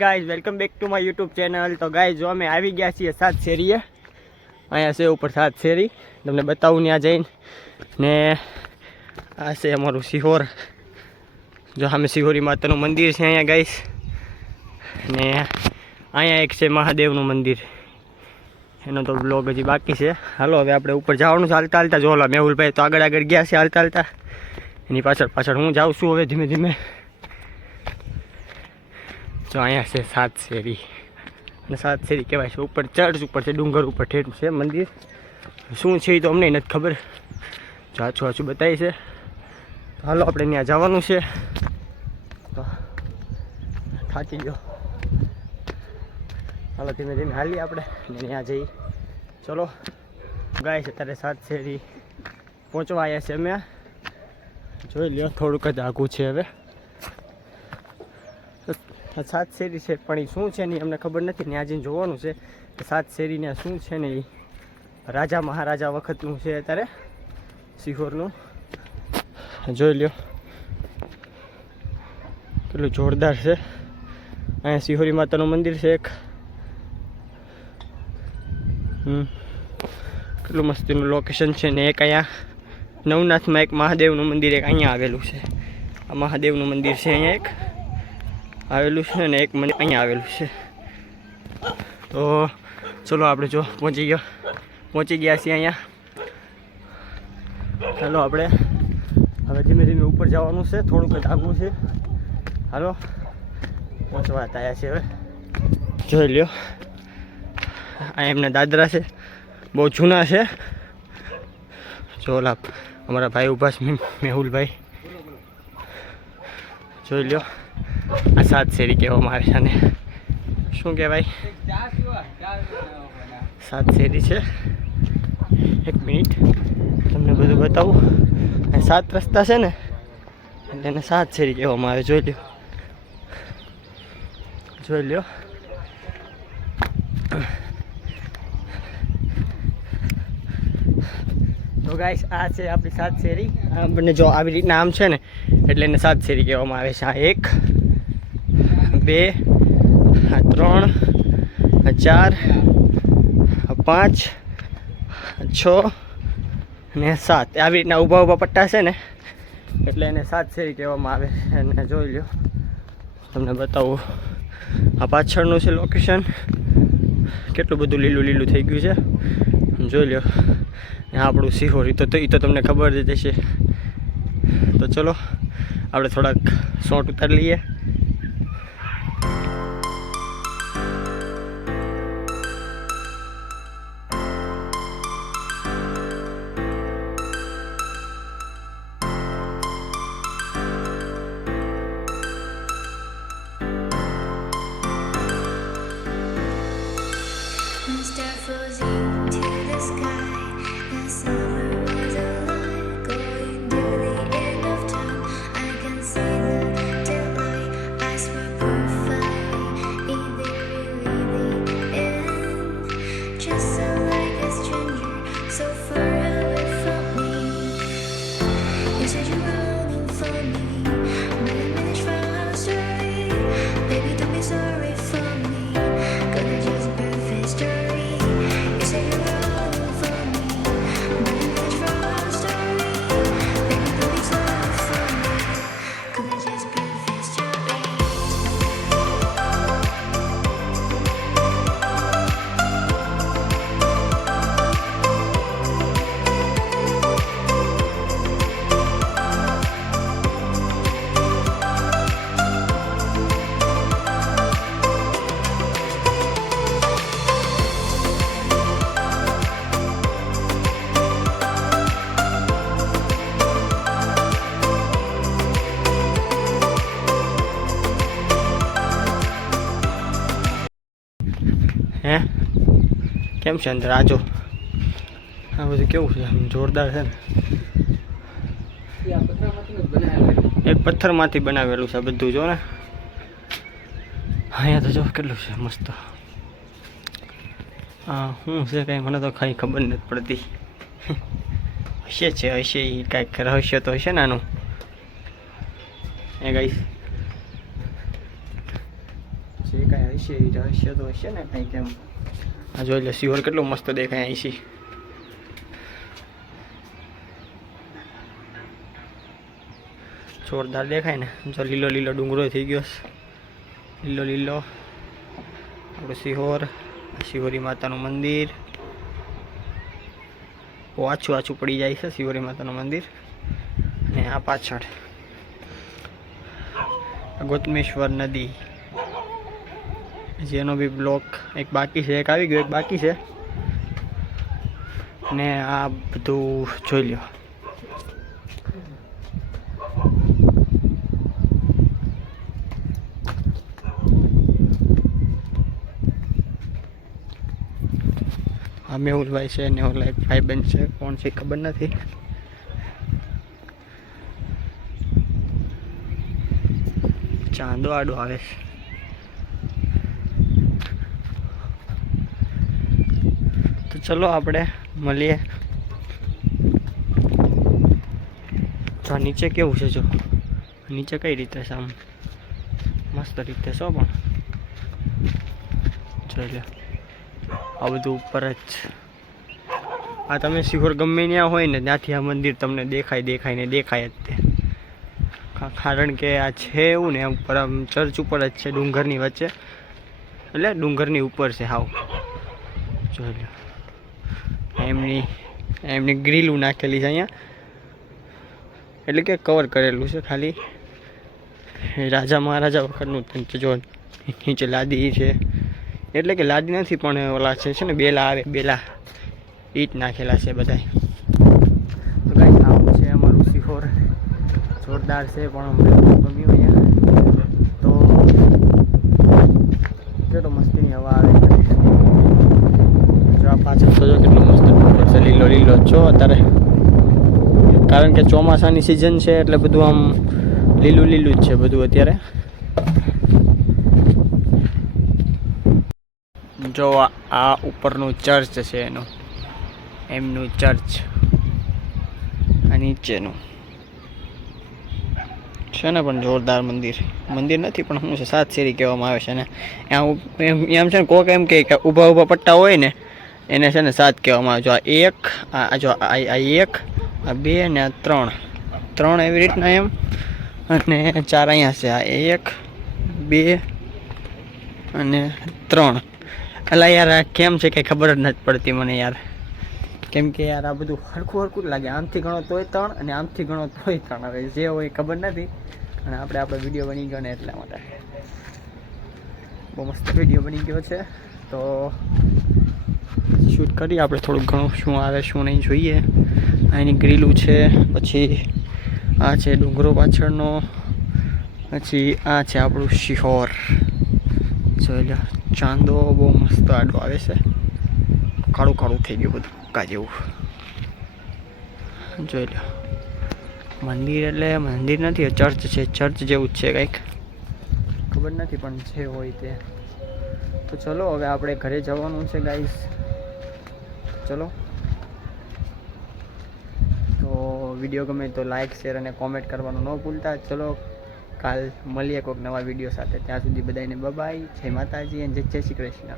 Guys welcome back to my YouTube channel. તો guys જો અમે આવી ગયા છીએ સાત શેરીએ। અહીંયા છે ઉપર સાત શેરી, તમને બતાવું ત્યાં જઈને ને આ છે અમારું સિહોર। જો સામે સિહોરી માતાનું મંદિર છે અહીંયા ગાઈઝ, ને અહીંયા એક છે મહાદેવનું મંદિર, એનો તો બ્લોગ હજી બાકી છે। હાલો હવે આપણે ઉપર જવાનું છે હાલતા હાલતા। જો ઓલા મેહુલભાઈ તો આગળ આગળ ગયા છે હાલતા હાલતા, એની પાછળ પાછળ હું જાઉં છું હવે ધીમે ધીમે। જો અહીંયા છે સાત શેરી, અને સાત શેરી કહેવાય છે। ઉપર ચર્ચ ઉપર છે, ડુંગર ઉપર ઠેઠ છે મંદિર। શું છે એ તો અમને નથી ખબર, જો આછું આછું બતાવી છે। તો હાલો આપણે ત્યાં જવાનું છે। તો થાકી ગયો, હાલો ધીમે ધીમે હાલીએ આપણે ને ત્યાં જઈએ। ચલો ગાય છે અત્યારે સાત શેરી પહોંચવા આવ્યા છે અમે। જોઈ લ્યો થોડુંક જ આઘું છે હવે સાત શેરી છે, પણ એ શું છે ને અમને ખબર નથી। ત્યાં જઈને જોવાનું છે કે સાત શેરીને શું છે ને એ રાજા મહારાજા વખતનું છે અત્યારે સિહોરનું। જોઈ લ્યો કેટલું જોરદાર છે। અહીંયા સિહોરી માતાનું મંદિર છે એક, કેટલું મસ્તીનું લોકેશન છે। ને એક અહીંયા નવનાથમાં એક મહાદેવનું મંદિર એક અહીંયા આવેલું છે। આ મહાદેવનું મંદિર છે અહીંયા એક આવેલું છે, અને એક મને અહીંયા આવેલું છે। તો ચલો આપણે જો પહોંચી ગયા છીએ અહીંયા। ચાલો આપણે હવે ધીમે ધીમે ઉપર જવાનું છે, થોડુંક જ આગું છે। હાલો પહોંચવા આવ્યા છે હવે। જોઈ લ્યો આ એમના દાદરા છે, બહુ જૂના છે। જો ઓલા અમારા ભાઈ ઊભા છે મેહુલભાઈ, જોઈ લ્યો આ સાત શેરી કહેવામાં આવે છે આને। શું કહેવાય? સાત શેરી છે। એક મિનિટ તમને બધું બતાવું। આ સાત રસ્તા છે ને એટલે એને સાત શેરી કહેવામાં આવે। જોઈ લ્યો તો ગાઈસ આ છે આપણી સાત શેરી। આપણને જો આવી રીતના આમ છે ને એટલે એને સાત શેરી કહેવામાં આવે છે। આ 1 2 3 4 5 6 ને 7 આવી રીતના ઊભા ઊભા પટ્ટા છે ને એટલે એને સાત શેરી કહેવામાં આવે છે। અને જોઈ લો તમને બતાવું, આ પાછળનું છે લોકેશન, કેટલું બધું લીલું લીલું થઈ ગયું છે। જોઈ લો આપણું સિહોર એ તો તમને ખબર જ હશે। તો ચલો આપણે થોડાક શોર્ટ ઉતારી લઈએ। હે કેમ છે અંદર? આજો આ બધું કેવું છે, જોરદાર છે ને। એક પથ્થરમાંથી બનાવેલું છે બધું, જો ને અહીંયા તો જો કેટલું છે મસ્ત। હા શું છે કાંઈ મને તો કાંઈ ખબર નથી પડતી। હશે એ કાંઈક રહસ્ય તો હશે ને આનું। એ ગાઈસ જે કાંઈ હશે એ રહસ્ય તો હશે ને કંઈક એમ. આ જોઈ લે સિહોર કેટલું મસ્ત દેખાય અહીંથી. જોરદાર દેખાય ને. જો લીલો લીલો ડુંગરો થઈ ગયો છે, લીલો લીલો આપણું સિહોર. શિહોરી માતાનું મંદિર બહુ આછું આછું પડી જાય છે શિહોરી માતાનું મંદિર. અને આ પાછળ ગૌતમેશ્વર નદી, જેનો બી બ્લોક એક બાકી છે, એક આવી ગયો, એક બાકી છે. ને આ બધું જોઈ લ્યો. આ મેહુલભાઈ છે ને ઓલા એક ભાઈબંધ છે, કોણ છે ખબર નથી. ચાંદો આડો આવે છે. તો ચલો આપણે મળીએ. જો નીચે કેવું છે, જો નીચે કઈ રીતે છે, આમ મસ્ત રીતે છો. પણ જોઈ લે આ બધું ઉપર જ. આ તમે શિહોર ગમે ત્યાં હોય ને ત્યાંથી આ મંદિર તમને દેખાય જ તે. કારણ કે આ છે એવું ને ઉપર આમ ચર્ચ ઉપર જ છે, ડુંગરની વચ્ચે, એટલે ડુંગરની ઉપર છે હાવ. જોઈ લો એમની ગ્રીલું નાખેલી છે અહીંયા, એટલે કે કવર કરેલું છે ખાલી. રાજા મહારાજા વખતનું જો નીચે લાદી છે, એટલે કે લાદી નથી પણ ઓલા છે ને બેલા આવે, બેલા ઈટ નાખેલા છે બધાય. તો કાંઈ આવું છે અમારું શિહોર. જોરદાર છે પણ અમને ગમ્યું અહીંયા. તો કેટલો મસ્તીની હવા આવે છે. જો આ પાછળ તો જો કેટલો મસ્ત ડુંગર છે, લીલો લીલો છો અત્યારે. કારણ કે ચોમાસાની સિઝન છે એટલે બધું આમ લીલું લીલું જ છે બધું અત્યારે. જો આ ઉપરનું ચર્ચ છે એમનું ચર્ચ. આ નીચેનું છે ને પણ જોરદાર મંદિર નથી પણ શું છે, 7 શેરી કહેવામાં આવે છે ને. એમ છે ને કોક એમ કે ઊભા પટ્ટા હોય ને એને છે ને 7 કહેવામાં આવે. જો આ 1, જો આ 1, આ 2 ને આ 3 એવી રીતના એમ. અને 4 અહીંયા છે. આ 1, 2 અને 3. અલા યાર આ કેમ છે કંઈ ખબર જ નથી પડતી મને યાર. કેમ કે યાર આ બધું હરખું જ લાગે. આમથી ગણો તોય 3 અને આમથી ગણો તોય 3. હવે જે હોય ખબર નથી. અને આપણો વિડીયો બની ગયો ને એટલા માટે બહુ મસ્ત વિડીયો બની ગયો છે. તો શૂટ કરીએ આપણે થોડુંક ઘણું, શું આવે શું નહીં જોઈએ. અહીંની ગ્રીલું છે, પછી આ છે ડુંગરો પાછળનો, પછી આ છે આપણું શિહોર. જોઈ લો ચાંદો બહુ મસ્ત આડો આવે છે, કાળું કાળું થઈ ગયું બધું કા જેવું. જોઈ લો મંદિર એટલે મંદિર નથી, ચર્ચ છે, ચર્ચ જેવું જ છે કંઈક, ખબર નથી પણ જે હોય તે. તો ચલો હવે આપણે ઘરે જવાનું છે ગાઈસ. ચલો તો વિડીયો ગમે તો લાઈક, શેર અને કોમેન્ટ કરવાનું ન ભૂલતા. ચલો કાલ મળીએ કોઈક નવા વિડીયો સાથે. ત્યાં સુધી બધાને બાય, જય માતાજી અને જય શ્રી કૃષ્ણ.